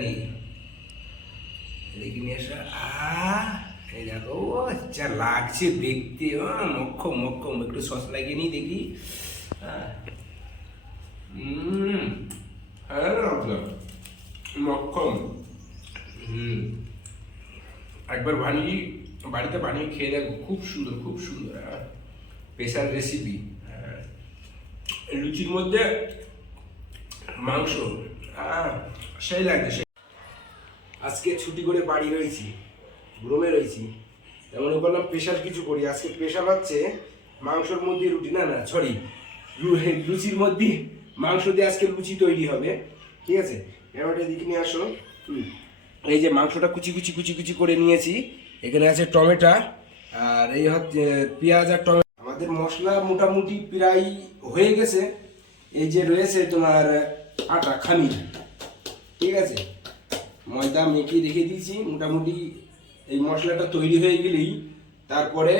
নেই, দেখি নিয়ে আসা। এই দেখো যা লাগছে দেখতে, মক্ষম মক্ষম। একটু সস লাগিয়ে নিই দেখি। হ্যাঁ মক্ষম। একবার বাড়িতে বানিয়ে খেয়ে দেখো, খুব সুন্দর খুব সুন্দর। Special recipe. লুচির মধ্যে মাংস সেই লাগছে। আজকে ছুটি করে বাড়ি রয়েছি, রুমে রয়েছি, এমন বললাম স্পেশাল কিছু করি। আজকে স্পেশাল হচ্ছে মাংসর মধ্যে রুটি, না সরি, লুচির মধ্যে মাংস দিয়ে আজকে লুচি তৈরি হবে। ঠিক আছে, এবার দিকে নিয়ে আসো। এই যে মাংসটা কুচি কুচি কুচি কুচি করে নিয়েছি। এখানে আছে টমেটো, আর এই হচ্ছে পেঁয়াজ আর টমেটো। আমাদের মশলা মোটামুটি প্রায় হয়ে গেছে। এই যে রয়েছে তোমার আটা খামির, ঠিক আছে, ময়দা মেখে রেখে দিয়েছি। মোটামুটি এই মশলাটা তৈরি হয়ে গেলেই তারপরে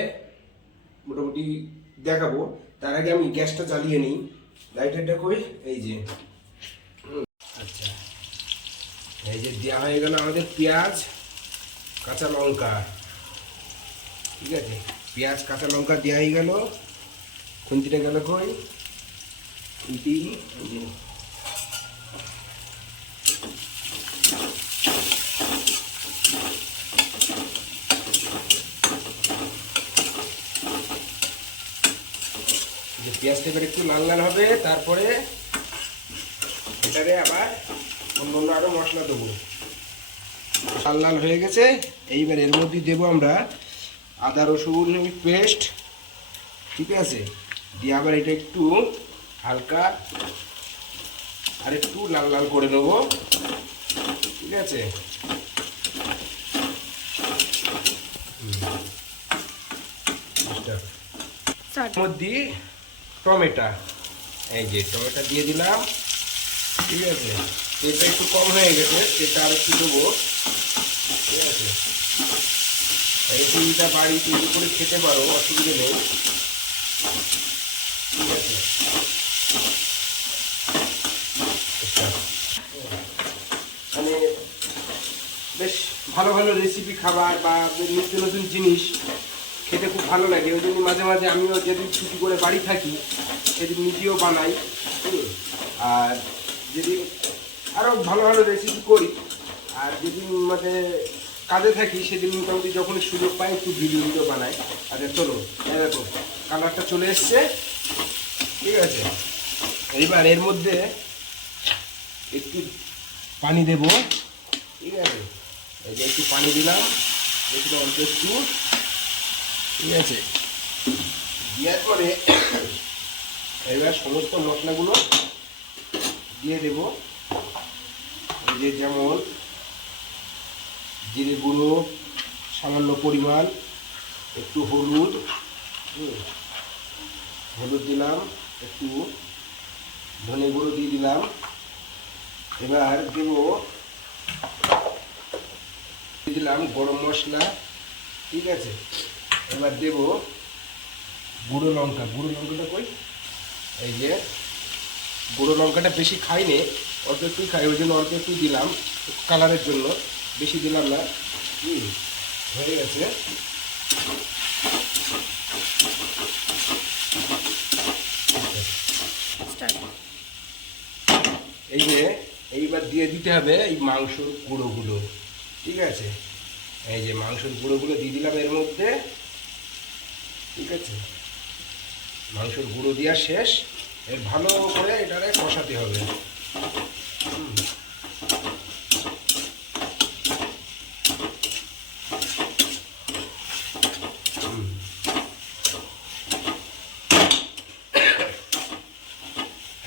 মোটামুটি দেখাবো। তার আগে আমি গ্যাসটা জ্বালিয়ে নিই। লাইটারটা কই, এই যে। আচ্ছা, এই যে দেওয়া হয়ে গেল আমাদের পেঁয়াজ কাঁচা লঙ্কা। ঠিক আছে, পেঁয়াজ কাঁচা লঙ্কা দেওয়া হয়ে গেল। খুন্তিটা গেল কই, খুন্তি। পেঁয়াজটা এবার একটু লাল লাল হবে, তারপরে এটারে আবার অন্য অন্য আরও মশলা দেবো। লাল লাল হয়ে গেছে, এইবার এর মধ্যে দেবো আমরা আদা রসুন পেস্ট। ঠিক আছে, দিয়ে আবার এটা একটু হালকা আর একটু লাল লাল করে নেবো। ঠিক আছে, মধ্যে টমেটো, এই যে টমেটো দিয়ে দিলাম। ঠিক আছে, এটা একটু কম হয়ে গেছে, এটা আর একটু দেবো। ঠিক আছে, এই চিনিটা বাড়ি তৈরি করে খেতে পারো, অসুবিধা নেই। ঠিক আছে, মানে বেশ ভালো ভালো রেসিপি খাবার বা নিত্য নতুন জিনিস খেতে খুব ভালো লাগে। ওই জন্য মাঝে মাঝে আমিও যেদিন ছুটি করে বাড়ি থাকি সেদিন নিজেও বানাই। আর যেদিন আরও ভালো ভালো রেসিপি করি, আর যেদিন মানে কাজে থাকি সেদিন মোটামুটি যখন সুযোগ পাই একটু ভিডিও বানাই। আচ্ছা চলো, দেখো কালারটা চলে এসছে। ঠিক আছে, এইবার এর মধ্যে একটু পানি দেব। ঠিক আছে, এই যে একটু পানি দিলাম, একটু অল্প একটু। ঠিক আছে, দেওয়ার পরে এবার সমস্ত মশলাগুলো দিয়ে দেব। এই যে যেমন জিরে গুঁড়ো সামান্য পরিমাণ, একটু হলুদ, হলুদ দিলাম, একটু ধনে গুঁড়ো দিয়ে দিলাম। এবার দিলাম গরম মশলা। ঠিক আছে, এবার দেব গুঁড়ো লঙ্কা। গুঁড়ো লঙ্কাটা কই, এই যে গুঁড়ো লঙ্কাটা বেশি খাইনি, অল্প একটু খাই, ওই জন্য অল্প একটু দিলাম কালারের জন্য, বেশি দিলাম না। হয়ে গেছে। এই যে এইবার দিয়ে দিতে হবে এই মাংসর গুঁড়োগুলো। ঠিক আছে, এই যে মাংসর গুঁড়োগুলো দিয়ে দিলাম এর মধ্যে। ঠিক আছে, মাংসর গুঁড়ো দেওয়া শেষ। এর ভালো করে এটারে কষাতে হবে।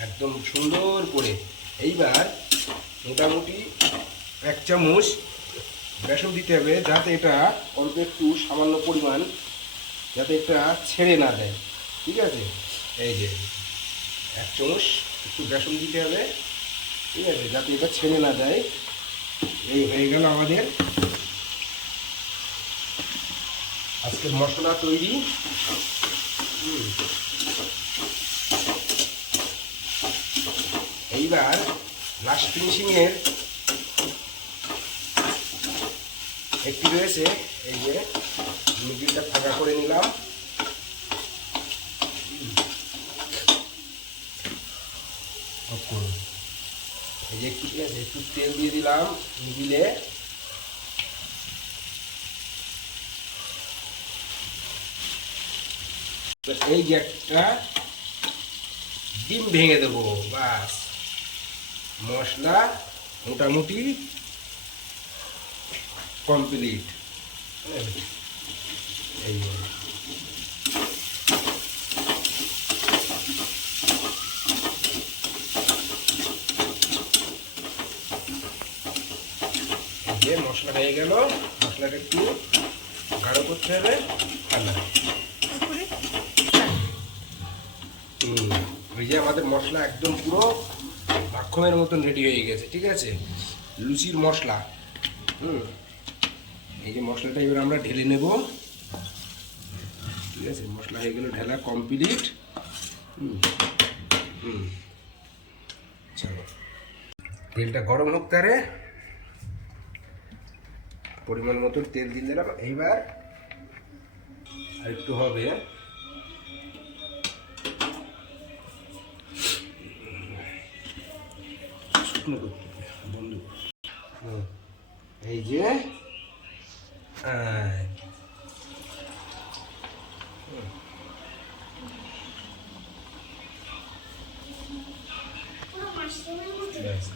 একদম সুন্দর করে। এইবার মোটামুটি 1 চামচ বেসন দিতে হবে, যাতে এটা অল্প একটু সামান্য পরিমাণ, যাতে এটা ছেড়ে না দেয়। ঠিক আছে, এই যে 1 চামচ একটু বেসন দিতে হবে। ঠিক আছে, যাতে এটা ছেড়ে না দেয়। এই হয়ে গেল আমাদের আজকের মশলা তৈরি। এইবার লাস্ট ফিনিশিংয়ের একটু রয়েছে, এই যে মিডিলটা ফাঁকা করে নিলাম। এই যে একটু, ঠিক আছে, একটু তেল দিয়ে দিলাম মিডিলে। এই যে একটা ডিম ভেঙে দেবো, বাস মশলা মোটামুটি কমপ্লিট। এই যে মশলা হয়ে গেল, মশলাটা একটু গাঢ় করতে হবে। ওই যে আমাদের মশলা একদম পুরো মাখনের মতন রেডি হয়ে গেছে, ঠিক আছে, লুচির মশলা। এই যে মশলাটা এবার আমরা ঢেলে নেব, ঠিক আছে, মশলা হয়ে গেল ঢেলা কমপ্লিট। চলো তেলটা গরম হোক, তারে পরিমাণ মতো তেল দিয়ে দিলাম। এইবার আর একটু হবে, শুকনো করতে বন্ধু। এই যে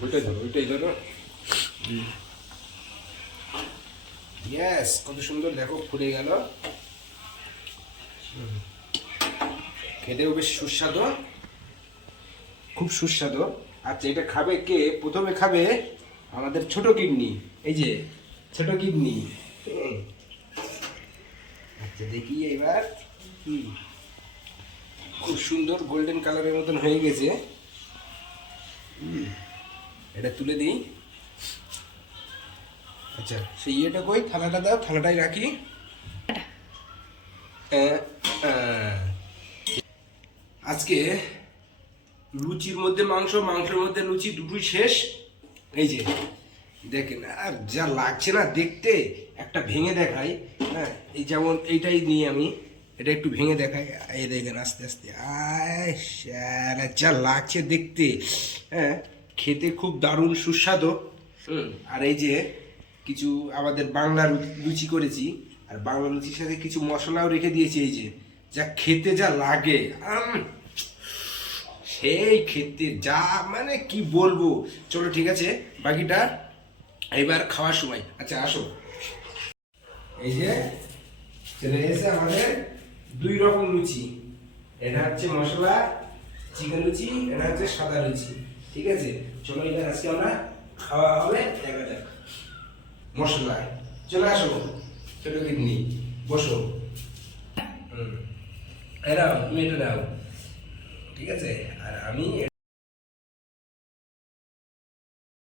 ওইটাই ধরো, ওইটাই ধরো। ইয়েস, কত সুন্দর দেখো ফুলে গেল, খেতেও বেশ সুস্বাদু, খুব সুস্বাদু। আচ্ছা, এটা খাবে কে? প্রথমে খাবে আমাদের ছোট কিডনি, এই যে ছোট কিডনি। আচ্ছা দেখি এবার, খুব সুন্দর গোল্ডেন কালারের মতন হয়ে গেছে। এটা তুলে দিই। আচ্ছা, সেই ইয়েটা কই, থালাটা দাও, থালাটাই রাখি। আজকে লুচির মধ্যে মাংস, মাংসের মধ্যে লুচি, দুটোই শেষ। এই যে দেখেন, আর যা লাগছে না দেখতে, একটা ভেঙে দেখাই। হ্যাঁ, এই যেমন এইটাই নিয়ে আমি এটা একটু ভেঙে দেখাই। এই দেখেন আস্তে আস্তে, যা লাগছে দেখতে। হ্যাঁ, খেতে খুব দারুণ সুস্বাদু। আর এই যে কিছু আমাদের বাংলা লুচি করেছি, আর বাংলা লুচির সাথে কিছু মশলাও রেখে দিয়েছি। এই যে যা খেতে যা লাগে, সেই খেতে যা, মানে কি বলবো। চলো ঠিক আছে, বাকিটা এবার খাওয়ার সময়। আচ্ছা আসো, এই যে চলে এসে আমাদের 2 রকম লুচি। এটা হচ্ছে মশলা চিকেন লুচি, এটা হচ্ছে সাদা লুচি, ঠিক আছে। চলো এবার আজকে আমরা খাওয়া হবে, দেখা যাক। মশলা চলে আসো, ছোট কিডনি বসো। এরাও তুমি এটা দাও, ঠিক আছে, আর আমি